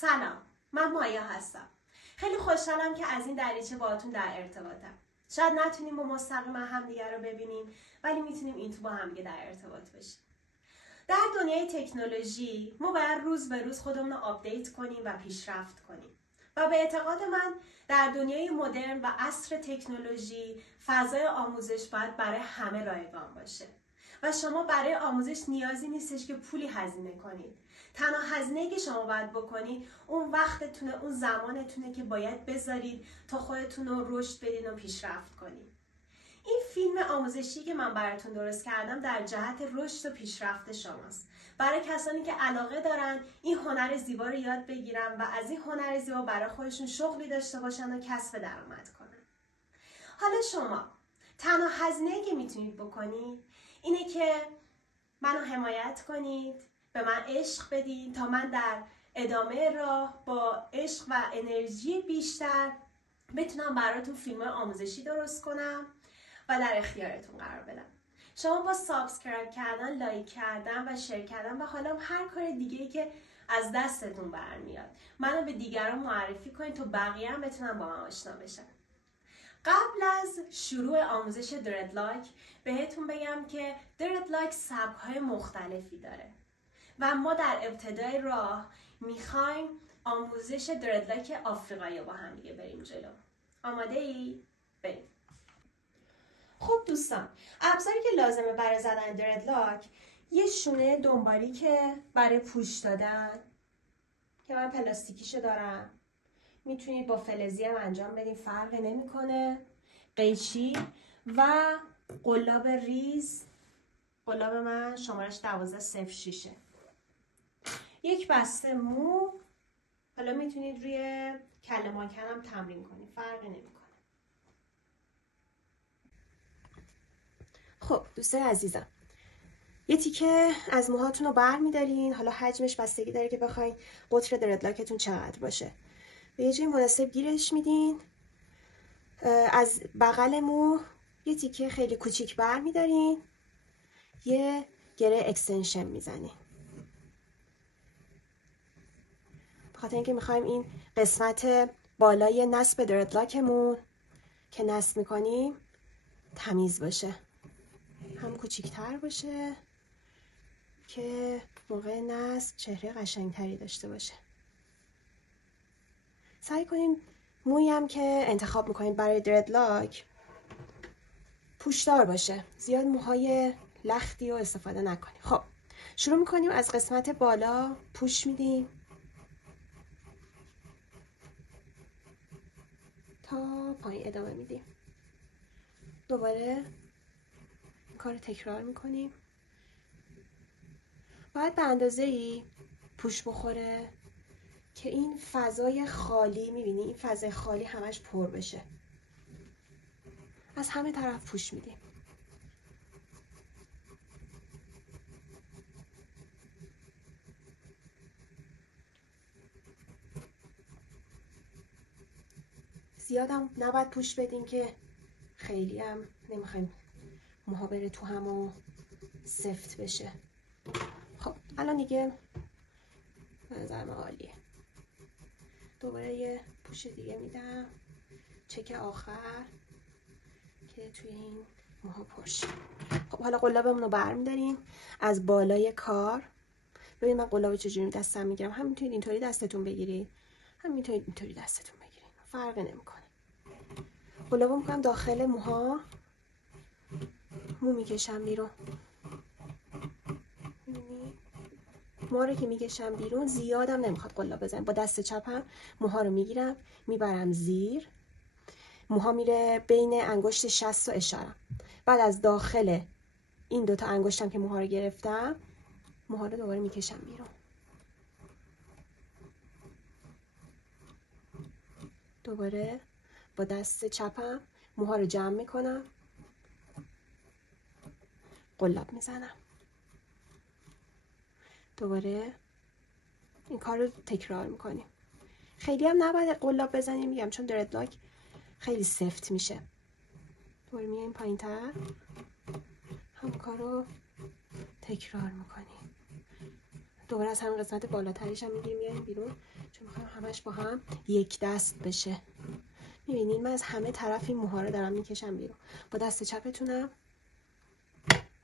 سلام، من مایا هستم. خیلی خوشحالم که از این دریچه باهاتون در ارتباطم. شاید نتونیم با مستقیما همدیگه رو ببینیم، ولی میتونیم این تو با همدیگه در ارتباط باشیم. در دنیای تکنولوژی ما باید روز به روز خودمون رو آپدیت کنیم و پیشرفت کنیم. و به اعتقاد من در دنیای مدرن و عصر تکنولوژی فضای آموزش باید برای همه رایگان باشه. و شما برای آموزش نیازی نیستش که پولی هزینه کنید. تنها هزینه‌ای که شما باید بکنید اون وقتتونه، اون زمانتونه که باید بذارید تا خودتون رو رشد بدین و پیشرفت کنید. این فیلم آموزشی که من براتون درست کردم در جهت رشد و پیشرفت شماست. برای کسانی که علاقه دارن این هنر زیبا رو یاد بگیرن و از این هنر زیبا برای خودشون شغلی داشته باشن و کسب درآمد کنن. حالا شما تنها هزینه‌ای که میتونید بکنید اینه که منو حمایت کنید، به من عشق بدین تا من در ادامه راه با عشق و انرژی بیشتر بتونم براتون فیلم آموزشی درست کنم و در اختیارتون قرار بدم. شما با سابسکرایب کردن، لایک کردن و شیر کردن و حالا هر کار دیگه‌ای که از دستتون برمیاد منو به دیگران معرفی کنید تا بقیه هم بتونن با من آشنا بشن. قبل از شروع آموزش دردلاک بهتون بگم که دردلاک سبک‌های مختلفی داره و ما در ابتدای راه میخوایم آموزش دردلاک آفریقایی رو با هم دیگه بریم جلو. آماده ای؟ بریم. خب دوستان، ابزاری که لازمه برای زدن دردلاک یه شونه دنبالی که برای پوش دادن که من پلاستیکیشو دارم، میتونید با فلزی هم انجام بدین، فرقی نمیکنه. قیچی و قلاب ریز، قلاب من شمارش 1206. یک بسته مو، حالا میتونید روی کله ماکن هم تمرین کنید، فرقی نمیکنه. خب دوستای عزیزم، یه تیکه از موهاتون رو بر میدارین. حالا حجمش بستگی داره که بخواین قطر دردلاکتون چقدر باشه. به یه جای مناسب گیرش میدین. از بغل مو یه تیکه خیلی کوچیک بر میدارین، یه گره اکستنشن میزنین. بخاطر اینکه میخوایم این قسمت بالای نصب دردلاکمون که نصب میکنیم تمیز باشه، هم کوچیکتر باشه که موقع نصب چهره قشنگتری داشته باشه. سعی کنین مویی هم که انتخاب میکنید برای دردلاک پوشدار باشه، زیاد موهای لختی رو استفاده نکنید. خب شروع میکنیم، از قسمت بالا پوش میدیم تا پایین ادامه میدیم. دوباره این کار رو تکرار میکنیم. باید به اندازه‌ای پوش بخوره که این فضای خالی، میبینی این فضای خالی همش پر بشه. از همه طرف پوش میدیم. زیاد هم نباید پوش بدیم که خیلی هم نمیخوایم موها بره تو هم و سفت بشه. خب الان دیگه به نظر من عالیه. دوباره یه پوش دیگه میدم، چک آخر که توی این موها پرشه. خب حالا قلابمون رو برمیداریم از بالای کار. ببین من قلاب چجوری دستم میگیرم، هم میتونید اینطوری دستتون بگیرید، هم میتونید اینطوری دستتون بگیرید، فرقی نمیکنه. قلابو میکنم داخل موها، مو میکشم بیرون. موها رو که میکشم بیرون زیادم نمیخواد قلاب بزنم. با دست چپم موها رو میگیرم میبرم زیر، موها میره بین انگشت شست و اشارم. بعد از داخل این دوتا انگشتم که موها رو گرفتم، موها رو دوباره میکشم بیرون. دوباره با دست چپم موها رو جمع میکنم، قلاب میزنم. دوباره این کار رو تکرار میکنیم. خیلی هم نباید قلاب بزنیم میگم، چون دردلاک خیلی سفت میشه. دوباره میایم پایین تر، هم کار رو تکرار میکنیم. دوباره از همین قسمت بالاتریش هم میگیریم بیرون، چون میخوایم همش با هم یک دست بشه. میبینید من از همه طرف این موها رو دارم میکشم بیرون. با دست چپتونم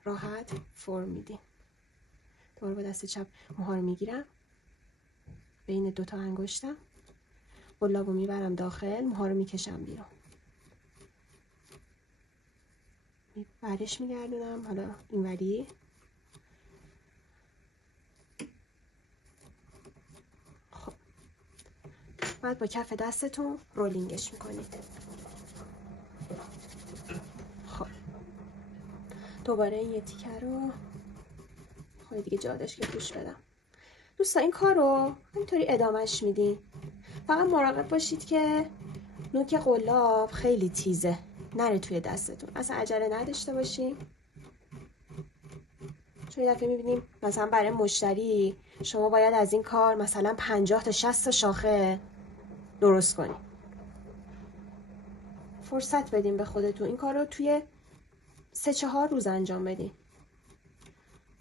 راحت فرم میدین. دوباره با دست چپ موها رو میگیرم بین دوتا انگشتم، قلاب رو میبرم داخل، موها رو میکشم بیرون، برش میگردونم حالا اینوری. خب بعد با کف دستتون رولینگش میکنید. خب دوباره این یه تیکه رو خواهی دیگه جا داشت که توش بدم. دوستان این کار رو همینطوری ادامهش میدین. فقط مراقب باشید که نوک قلاب خیلی تیزه نره توی دستتون، اصلا عجله نداشته باشین، چون یه دفعه میبینیم مثلا برای مشتری شما باید از این کار مثلا 50 تا 60 تا شاخه درست کنید. فرصت بدین به خودتون، این کار رو توی 3-4 روز انجام بدین.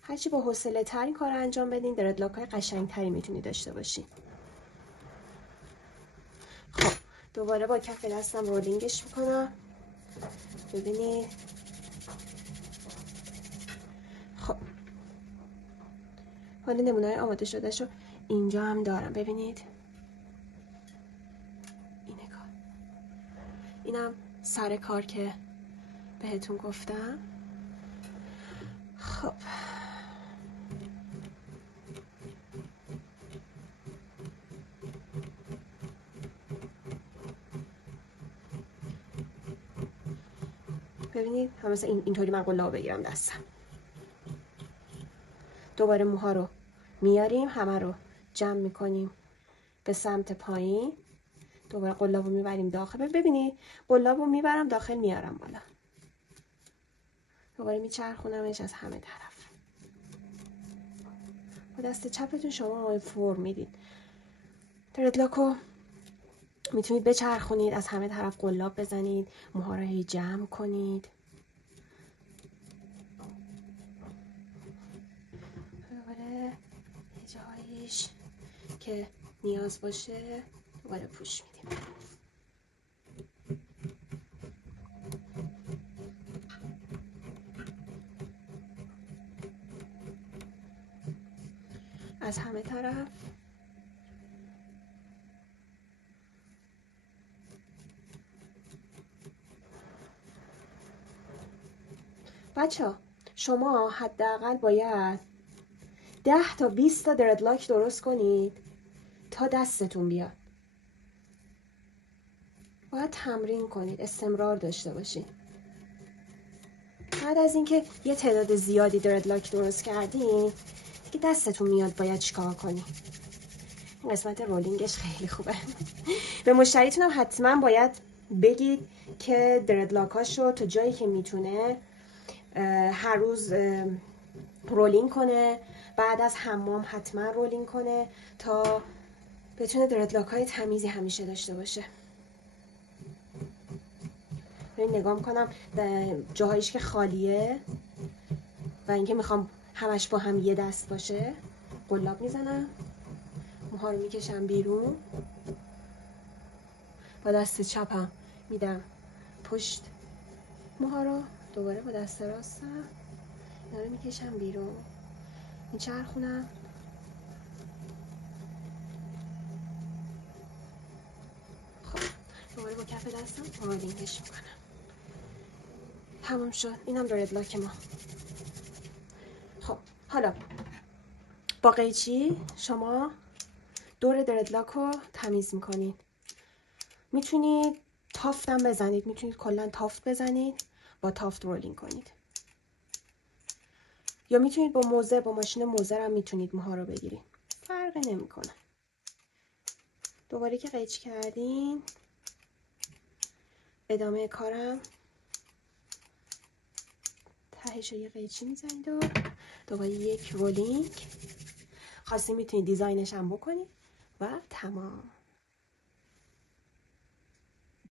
هرچی با حوصله تر این کار رو انجام بدین دردلاک های قشنگ تری میتونید داشته باشین. خب دوباره با کف دستم رولینگش میکنم. ببینید خب حالا نمونه‌های آماده شده شو اینجا هم دارم. ببینید اینه کار، اینم سر کار که بهتون گفتم. خب ببینید هم مثلا اینطوری من قلاب بگیرم دستم. دوباره موها رو میاریم همه رو جمع میکنیم به سمت پایین. دوباره قلاب رو میبریم داخل. ببینید قلاب رو میبرم داخل میارم بالا. دوباره میچرخونمش از همه طرف. با دست چپتون شما فرم میدید. دردلاک رو میتونید بچرخونید از همه طرف قلاب بزنید، موها رو هی جمع کنید. دوباره جایش که نیاز باشه دوباره پوش میدیم. از همه طرف بچه شما حداقل باید 10 تا 20 تا دردلاک درست کنید تا دستتون بیاد. باید تمرین کنید، استمرار داشته باشید. بعد از اینکه یه تعداد زیادی دردلاک درست کردین دیگه دستتون میاد باید چیکار کنید. این قسمت رولینگش خیلی خوبه. به مشتریتون هم حتما باید بگید که دردلاکاشو تا جایی که میتونه هر روز رولینگ کنه، بعد از حمام حتما رولینگ کنه تا بتونه دردلاک های تمیزی همیشه داشته باشه. ببین نگاه میکنم جاهایش که خالیه و اینکه میخوام همش با هم یه دست باشه قلاب میزنم، موها رو میکشم بیرون، با دست چپم میدم پشت موها رو، دوباره با دست راستم اینا رو میکشم بیرون، میچرخونم. خب دوباره با کف دستم رولینگش میکنم. تموم شد. اینم دردلاک ما. خب حالا با قیچی شما دور دردلاک رو تمیز میکنید. میتونید تافتم بزنید، میتونید کلا تافت بزنید با تافت رولینگ کنید، یا میتونید با موزه، با ماشین موزه هم میتونید موها رو بگیرید، فرقی نمیکنه. دوباره که قیچی کردین ادامه کارم تهش یه قیچی میزنید و دوباره یک رولینگ. خواستین میتونید دیزاینش هم بکنید و تمام.